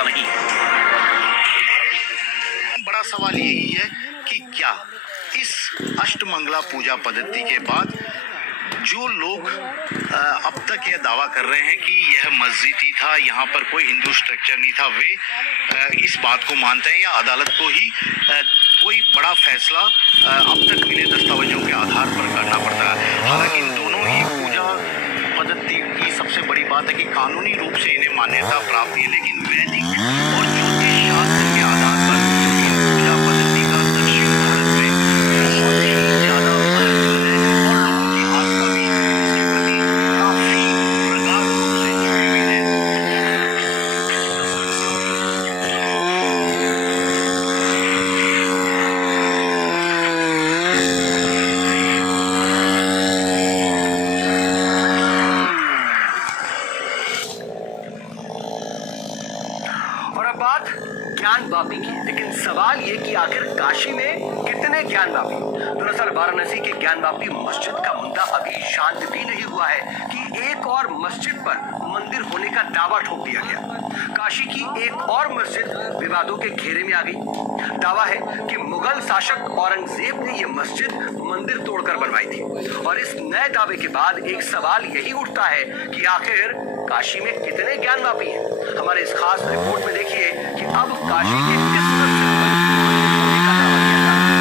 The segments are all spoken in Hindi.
पड़ा नहीं। बड़ा सवाल यही है कि क्या इस अष्टमंगला पूजा पद्धति के बाद जो लोग अब तक यह दावा कर रहे हैं कि यह मस्जिद ही था, यहाँ पर कोई हिंदू स्ट्रक्चर नहीं था, वे इस बात को मानते हैं या अदालत को ही कोई बड़ा फैसला अब तक मिले दस्तावेजों के आधार पर करना पड़ता है। हालांकि इन दोनों ही पूजा पद्धति की सबसे बड़ी बात है कि कानूनी रूप से इन्हें मान्यता प्राप्त है, लेकिन वैदिक और ज्योतिष शास्त्र के आधार पर इन पूजा पद्धति का दक्षिण भारत में बहुत ही ज्यादा महत्व है और लोगों की आस्था भी इसके प्रति काफी प्रगाढ़ रूप से जुड़ी हुई है। और अब बात ज्ञानवापी की, लेकिन सवाल ये कि आखिर काशी में कितने ज्ञानवापी। दरअसल वाराणसी के ज्ञानवापी मस्जिद का मुद्दा अभी शांत भी नहीं हुआ है कि एक और मस्जिद पर मंदिर होने का दावा ठोक दिया गया। काशी की एक और मस्जिद विवादों के घेरे में आ गई। दावा है कि मुगल शासक औरंगजेब ने यह मस्जिद मंदिर तोड़कर बनवाई थी। और इस नए दावे के बाद एक सवाल यही उठता है कि आखिर काशी में कितने ज्ञानवापी हैं। हमारे इस खास रिपोर्ट में देखिए कि अब काशी के किस मस्जिद पर मंदिर होने का दावा किया जा रहा है।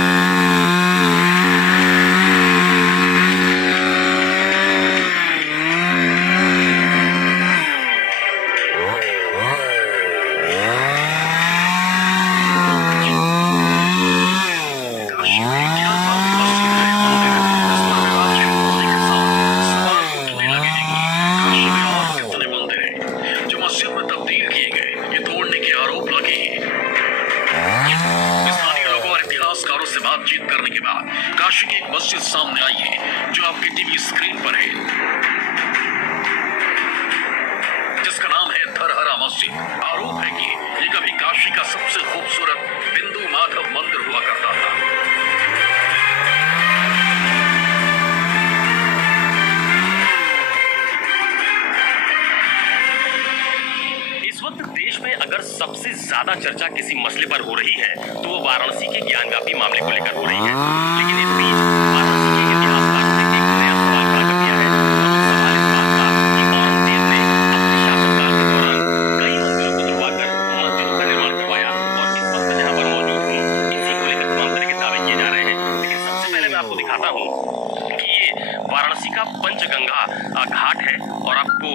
से बातचीत करने के बाद काशी की एक मस्जिद सामने आई है जो आपके टीवी स्क्रीन पर है, जिसका नाम है धरहरा मस्जिद। आरोप है कि ये कभी काशी का सबसे खूबसूरत बिंदु माधव मंदिर हुआ करता था। देश में अगर सबसे ज्यादा चर्चा किसी मसले पर हो रही है तो वो वाराणसी के ज्ञानव्यापी मामले को लेकर हो रही है। लेकिन इस बीच वाराणसी के इतिहासकार ने एक नया सवाल खड़ा कर दिया है। और सवाल इस बात का कि औरंगजेब ने अपने शासनकाल के दौरान कई मंदिरों को तुड़वाकर मस्जिदों का निर्माण करवाया और इस वक्त जहाँ पर मौजूद हूँ इसी को लेकर तमाम तरह के दावे किए जा रहे हैं। लेकिन सबसे पहले मैं आपको दिखाता हूँ कि ये वाराणसी का पंचगंगा घाट है और आपको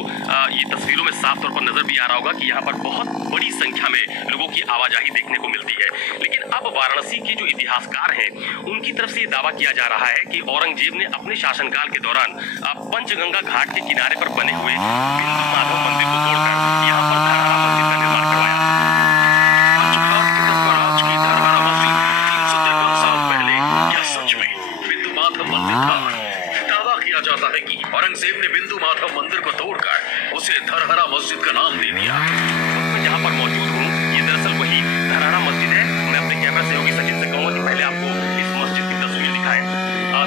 ये तस्वीरों में साफ तौर पर नजर भी आ रहा होगा कि यहाँ पर बहुत बड़ी संख्या में लोगों की आवाजाही देखने को मिलती है। लेकिन अब वाराणसी के जो इतिहासकार हैं उनकी तरफ से ये दावा किया जा रहा है कि औरंगजेब ने अपने शासनकाल के दौरान पंचगंगा घाट के किनारे पर बने हुए बिंदु माधव मंदिर को तोड़कर यहाँ पर धरहरा मस्जिद का निर्माण करवाया। पंचघाट की तर्ज आज की धरहरा मस्जिद 353 साल पहले यह सच में बिंदु माधव मंदिर था। दावा किया जाता है कि औरंगजेब ने बिंदु माधव मंदिर को तोड़कर उसे धरहरा मस्जिद का नाम दे दिया। मैं जहाँ पर मौजूद हूँ ये दरअसल वही धरहरा मस्जिद है। मैं अपने कैमरा सहयोगी सचिन से कहूँगा कि पहले आपको इस मस्जिद की तस्वीर दिखाएं।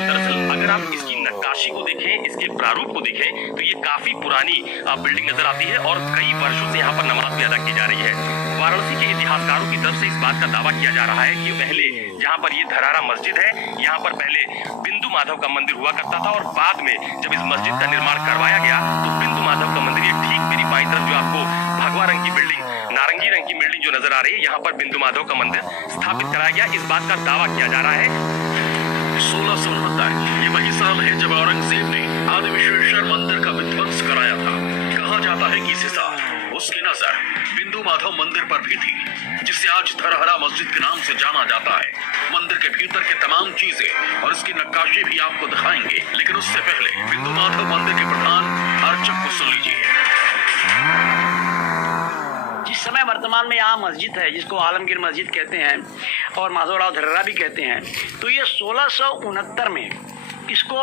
दरअसल अगर आप इसकी नक्काशी को देखें, इसके प्रारूप को देखें तो ये काफी पुरानी बिल्डिंग नजर आती है और कई वर्षों से यहाँ पर नमाज भी अदा की जा रही है। वाराणसी के इतिहासकारों की तरफ से इस बात का दावा किया जा रहा है कि पहले जहाँ पर ये धरहरा मस्जिद है यहाँ पर पहले बिंदु माधव का मंदिर हुआ करता था और बाद में जब इस मस्जिद का निर्माण करवाया गया तो बिंदु माधव का मंदिर, ये ठीक मेरी बाईं तरफ जो आपको भगवा रंग की बिल्डिंग, नारंगी रंग की बिल्डिंग जो नजर आ रही है, यहाँ पर बिंदु माधव का मंदिर स्थापित कराया गया। इस बात का दावा किया जा रहा है 1669 ये वही साल है जब औरंगजेब ने आदि विश्वेश्वर मंदिर का विध्वंस कराया था। कहा जाता है कि इसी साल उसकी नजर बिंदु माधव मंदिर पर भी थी, जिसे आज धरहरा मस्जिद के नाम से जाना जाता है। मंदिर के भीतर के तमाम चीजें और इसकी नक्काशी भी आपको दिखाएंगे, लेकिन उससे पहले बिंदु माधव मंदिर के प्रधान अर्चक को सुन लीजिए। जिस समय वर्तमान में यहाँ मस्जिद है जिसको आलमगीर मस्जिद कहते हैं और माधवराव धरहरा भी कहते हैं, तो ये 1669 में इसको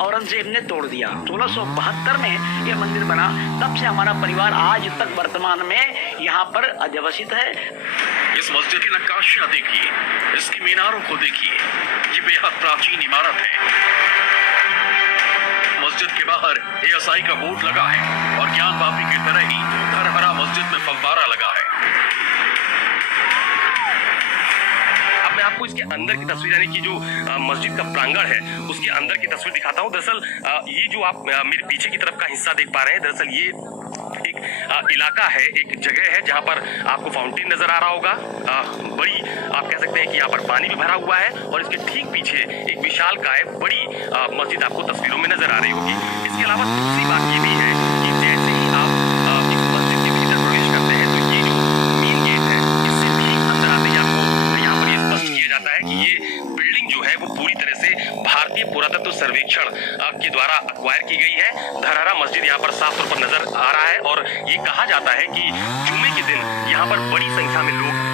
औरंगजेब ने तोड़ दिया। 1672 में यह मंदिर बना। तब से हमारा परिवार आज तक वर्तमान में यहाँ पर अधिवसित है। इस मस्जिद की नक्काशियां देखिए, इसकी मीनारों को देखिए, ये बेहद प्राचीन इमारत है। मस्जिद के बाहर ASI का बोर्ड लगा है और ज्ञानवापी की तरह ही धरहरा मस्जिद में फव्वारा लगा है। इसके अंदर की तस्वीर यानी कि जो मस्जिद का प्रांगण है उसके अंदर की तस्वीर दिखाता हूँ। दरअसल ये जो आप मेरे पीछे की तरफ का हिस्सा देख पा रहे हैं, दरअसल ये एक इलाका है, एक जगह है जहाँ पर आपको फाउंटेन नजर आ रहा होगा। बड़ी आप कह सकते हैं कि यहाँ पर पानी भी भरा हुआ है और इसके ठीक पीछे एक विशाल काय बड़ी मस्जिद आपको तस्वीरों में नजर आ रही होगी। इसके अलावा दूसरी बात ये भी है कि जैसे ही आप इस मस्जिद के भीतर प्रवेश करते हैं तो ये जो मेन गेट है इससे ठीक अंदर आते ही आपको यहाँ पर ये स्पष्ट किया जाता है कि ये बिल्डिंग जो है वो पूरी तरह से भारतीय पुरातत्व सर्वेक्षण के द्वारा अक्वायर की गई है। धरहरा मस्जिद यहाँ पर साफ तौर पर नजर आ रहा है और ये कहा जाता है कि जुम्मे के दिन यहाँ पर बड़ी संख्या में लोग